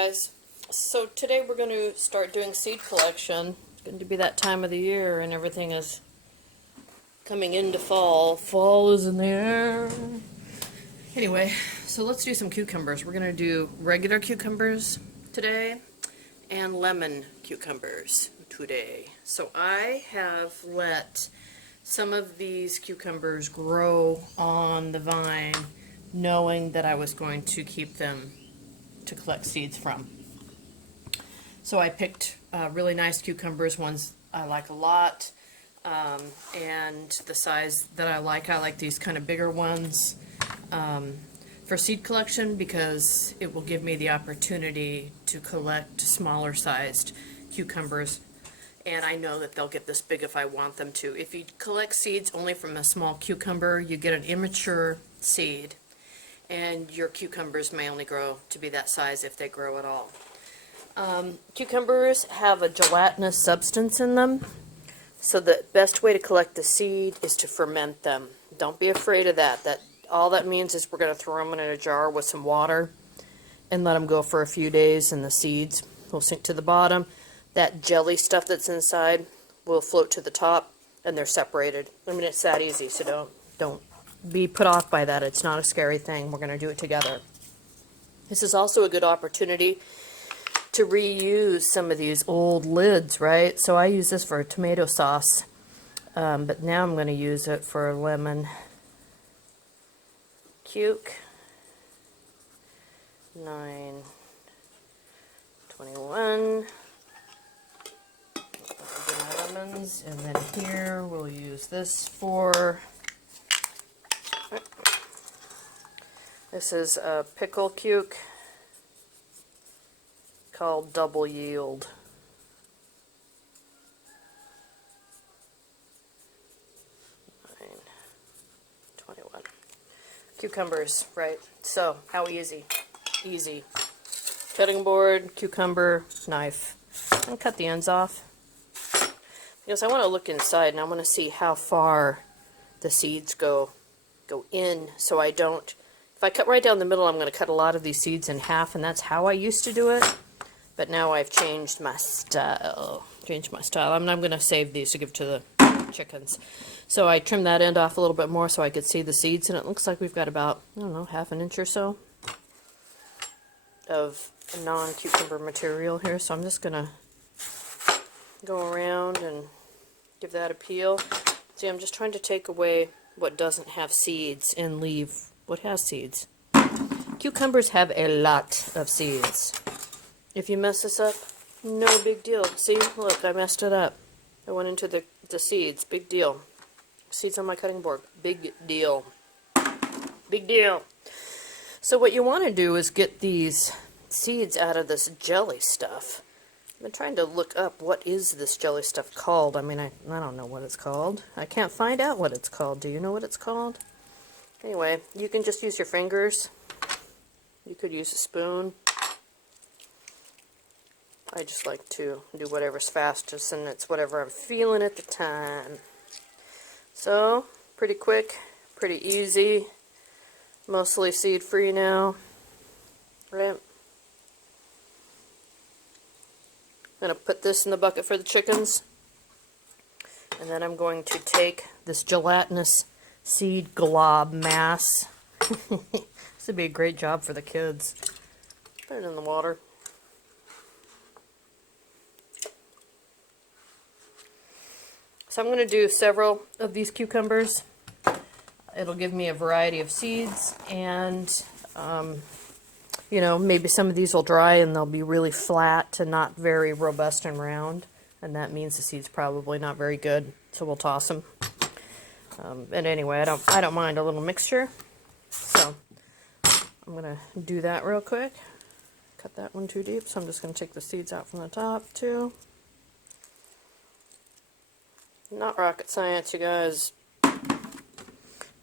guys. So today we're going to start doing seed collection. It's going to be that time of the year and everything is coming into fall. Fall is in the air. Anyway, so let's do some cucumbers. We're going to do regular cucumbers today and lemon cucumbers today. So I have let some of these cucumbers grow on the vine, knowing that I was going to keep them to collect seeds from. So I picked really nice cucumbers, ones I like a lot, and the size that I like these kind of bigger ones for seed collection, because it will give me the opportunity to collect smaller sized cucumbers, and I know that they'll get this big if I want them to. If you collect seeds only from a small cucumber, you get an immature seed, and your cucumbers may only grow to be that size if they grow at all. Cucumbers have a gelatinous substance in them, so the best way to collect the seed is to ferment them. Don't be afraid of that. All that means is we're going to throw them in a jar with some water and let them go for a few days, and the seeds will sink to the bottom. That jelly stuff that's inside will float to the top, and they're separated. I mean, it's that easy, so don't be put off by that. It's not a scary thing. We're going to do it together. This is also a good opportunity to reuse some of these old lids, right? So I use this for tomato sauce, but now I'm going to use it for lemon cuke. 921. Lemons, and then here we'll use this for. This is a pickle cuke called Double Yield. Cucumbers, right? So, how easy? Easy. Cutting board, cucumber, knife. I'm going to cut the ends off, because I want to look inside and I want to see how far the seeds go in, so I don't. If I cut right down the middle, I'm going to cut a lot of these seeds in half, and that's how I used to do it. But now I've changed my style. I'm going to save these to give to the chickens. So I trimmed that end off a little bit more so I could see the seeds, and it looks like we've got about, I don't know, half an inch or so of non-cucumber material here. So I'm just going to go around and give that a peel. See, I'm just trying to take away what doesn't have seeds and leave what has seeds. Cucumbers have a lot of seeds. If you mess this up, no big deal. See, look, I messed it up. I went into the seeds. Big deal. Seeds on my cutting board. Big deal. Big deal. So what you want to do is get these seeds out of this jelly stuff. I've been trying to look up what is this jelly stuff called. I mean, I don't know what it's called. I can't find out what it's called. Do you know what it's called? Anyway, you can just use your fingers. You could use a spoon. I just like to do whatever's fastest, and it's whatever I'm feeling at the time. So, pretty quick, pretty easy. Mostly seed-free now. Right? I'm going to put this in the bucket for the chickens. And then I'm going to take this gelatinous seed glob mass. This would be a great job for the kids. Put it in the water. So I'm going to do several of these cucumbers. It'll give me a variety of seeds, and you know, maybe some of these will dry and they'll be really flat and not very robust and round, and that means the seed's probably not very good, so we'll toss them. And anyway, I don't mind a little mixture, so I'm going to do that real quick. Cut that one too deep, so I'm just going to take the seeds out from the top too. Not rocket science, you guys.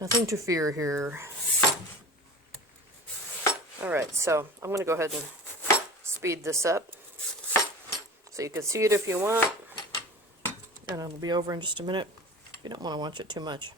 Nothing to fear here. Alright, so I'm going to go ahead and speed this up so you can see it if you want. And it'll be over in just a minute. You don't want to watch it too much.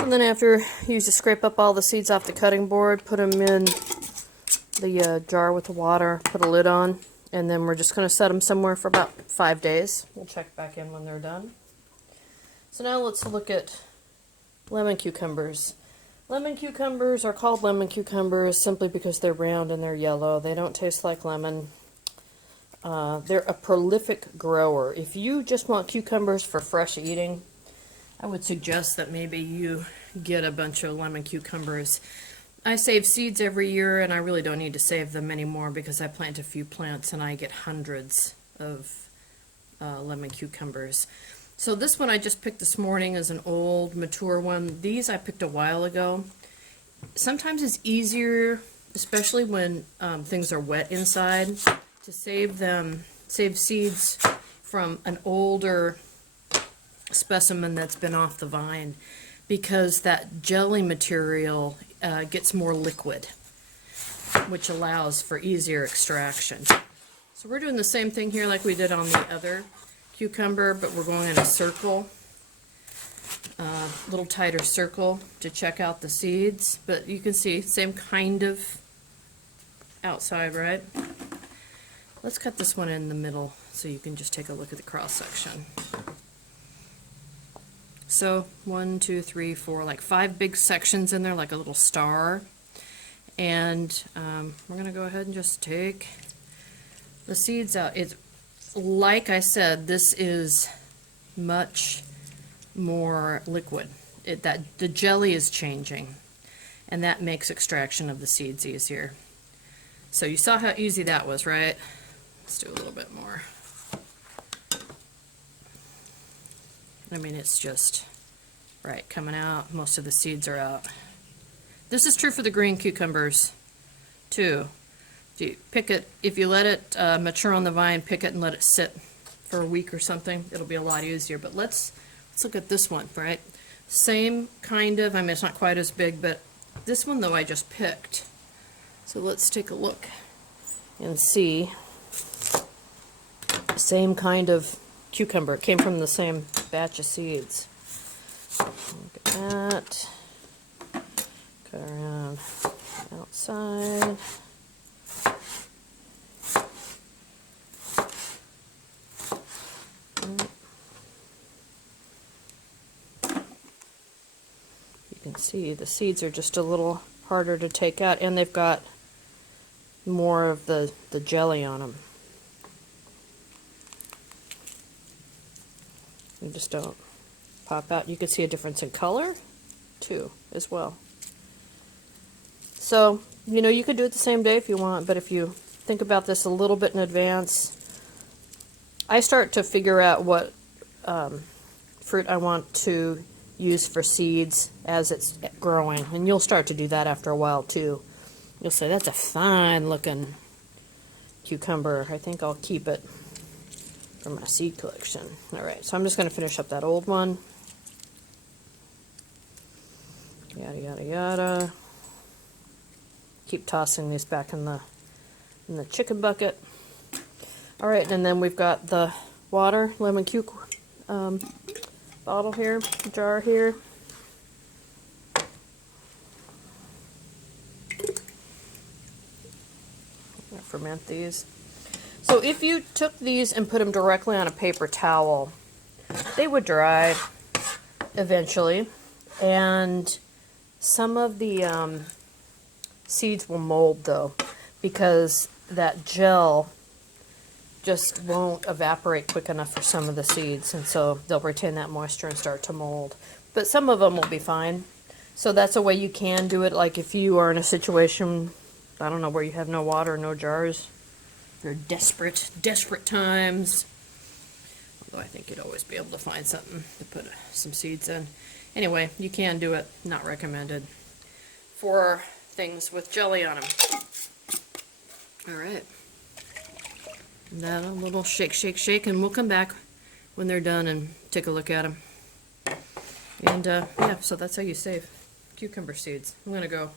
So then after you just scrape up all the seeds off the cutting board, put them in the jar with the water, put a lid on, and then we're just going to set them somewhere for about 5 days. We'll check back in when they're done. So now let's look at lemon cucumbers. Lemon cucumbers are called lemon cucumbers simply because they're round and they're yellow. They don't taste like lemon. They're a prolific grower. If you just want cucumbers for fresh eating, I would suggest that maybe you get a bunch of lemon cucumbers. I save seeds every year, and I really don't need to save them anymore because I plant a few plants and I get hundreds of lemon cucumbers. So this one I just picked this morning is an old, mature one. These I picked a while ago. Sometimes it's easier, especially when things are wet inside, to save seeds from an older specimen that's been off the vine, because that jelly material gets more liquid, which allows for easier extraction. So we're doing the same thing here like we did on the other cucumber, but we're going in a circle, a little tighter circle to check out the seeds. But you can see same kind of outside, right? Let's cut this one in the middle so you can just take a look at the cross section. So 1, 2, 3, 4, like 5 big sections in there, like a little star. And we're going to go ahead and just take the seeds out. It's like I said, this is much more liquid. The jelly is changing, and that makes extraction of the seeds easier. So you saw how easy that was, right? Let's do a little bit more. I mean, it's just right coming out. Most of the seeds are out. This is true for the green cucumbers too. If you pick it, if you let it mature on the vine, pick it and let it sit for a week or something, it'll be a lot easier. But let's look at this one, right? Same kind of, I mean, it's not quite as big, but this one though I just picked. So let's take a look and see. Same kind of cucumber. It came from the same batch of seeds. Look at that. Cut around outside. You can see the seeds are just a little harder to take out, and they've got more of the jelly on them. They just don't pop out. You can see a difference in color too as well. So, you know, you could do it the same day if you want, but if you think about this a little bit in advance, I start to figure out what fruit I want to use for seeds as it's growing, and you'll start to do that after a while too. You'll say, that's a fine looking cucumber. I think I'll keep it for my seed collection. Alright, so I'm just going to finish up that old one. Yada yada yada. Keep tossing these back in the chicken bucket. Alright, and then we've got the water, lemon bottle here, jar here. I'm going to ferment these. So if you took these and put them directly on a paper towel, they would dry eventually, and some of the seeds will mold though, because that gel just won't evaporate quick enough for some of the seeds, and so they'll retain that moisture and start to mold. But some of them will be fine. So that's a way you can do it, like if you are in a situation, I don't know, where you have no water, no jars. You're desperate times. Although I think you'd always be able to find something to put some seeds in. Anyway, you can do it. Not recommended for things with jelly on them. Alright. Now a little shake, shake, shake, and we'll come back when they're done and take a look at them. And yeah, so that's how you save cucumber seeds. I'm going to go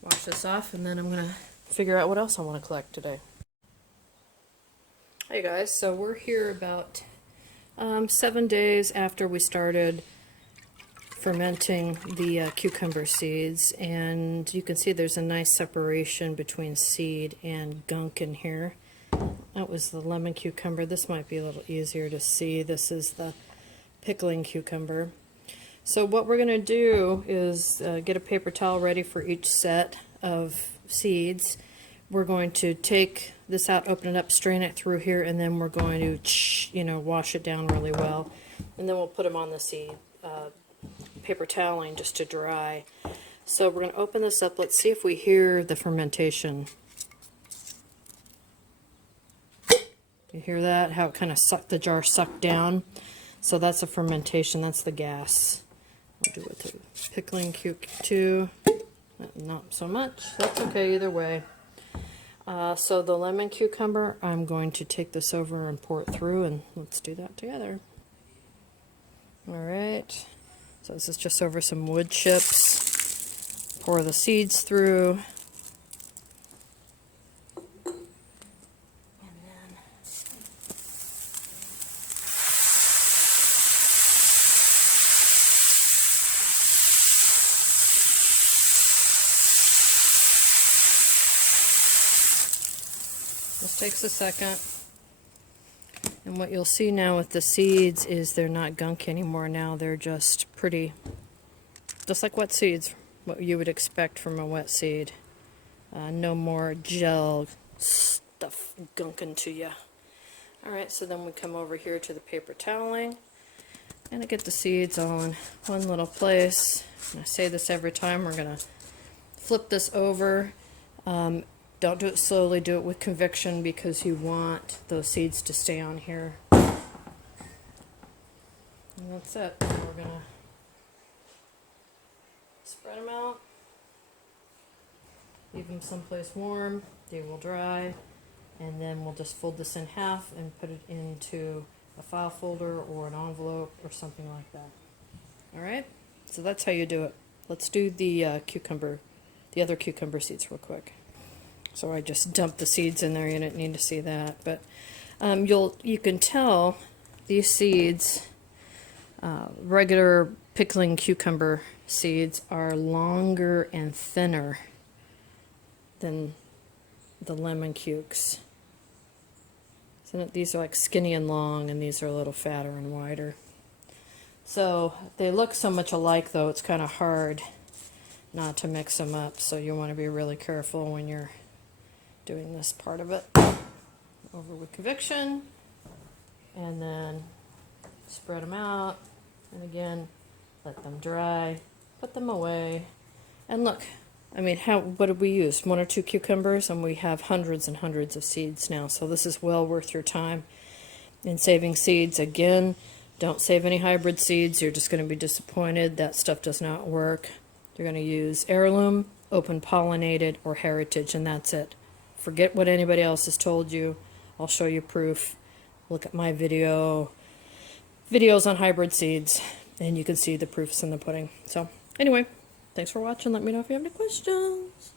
wash this off, and then I'm going to figure out what else I want to collect today. Hey guys, so we're here about 7 days after we started fermenting the cucumber seeds, and you can see there's a nice separation between seed and gunk in here. That was the lemon cucumber. This might be a little easier to see. This is the pickling cucumber. So what we're going to do is get a paper towel ready for each set of seeds. We're going to take this out, open it up, strain it through here, and then we're going to, wash it down really well. And then we'll put them on the seed paper toweling just to dry. So we're going to open this up. Let's see if we hear the fermentation. You hear that? How it kind of sucked, the jar sucked down. So that's a fermentation. That's the gas. I'll do it with the pickling cuc too. Not so much. That's okay either way. So the lemon cucumber, I'm going to take this over and pour it through, and let's do that together. Alright, so this is just over some wood chips. Pour the seeds through. And then this takes a second. And what you'll see now with the seeds is they're not gunk anymore now. They're just pretty, just like wet seeds, what you would expect from a wet seed. No more gel stuff gunking to you. Alright, so then we come over here to the paper toweling. And I get the seeds all in one little place. And I say this every time, we're going to flip this over. Don't do it slowly, do it with conviction, because you want those seeds to stay on here. And that's it. We're going to spread them out, leave them someplace warm, they will dry, and then we'll just fold this in half and put it into a file folder or an envelope or something like that. Alright, so that's how you do it. Let's do the other cucumber seeds real quick. So I just dumped the seeds in there. You didn't need to see that, but you can tell these seeds, regular pickling cucumber seeds, are longer and thinner than the lemon cukes. So these are like skinny and long, and these are a little fatter and wider. So they look so much alike, though it's kind of hard not to mix them up. So you want to be really careful when you're doing this part of it. Over with conviction, and then spread them out, and again let them dry, put them away. And look, I mean, what did we use? 1 or 2 cucumbers, and we have hundreds and hundreds of seeds now. So this is well worth your time in saving seeds. Again, don't save any hybrid seeds. You're just going to be disappointed. That stuff does not work. You're going to use Heirloom, open pollinated, or Heritage, and that's it. Forget what anybody else has told you. I'll show you proof. Look at my videos on hybrid seeds, and you can see the proofs in the pudding. So anyway, thanks for watching. Let me know if you have any questions.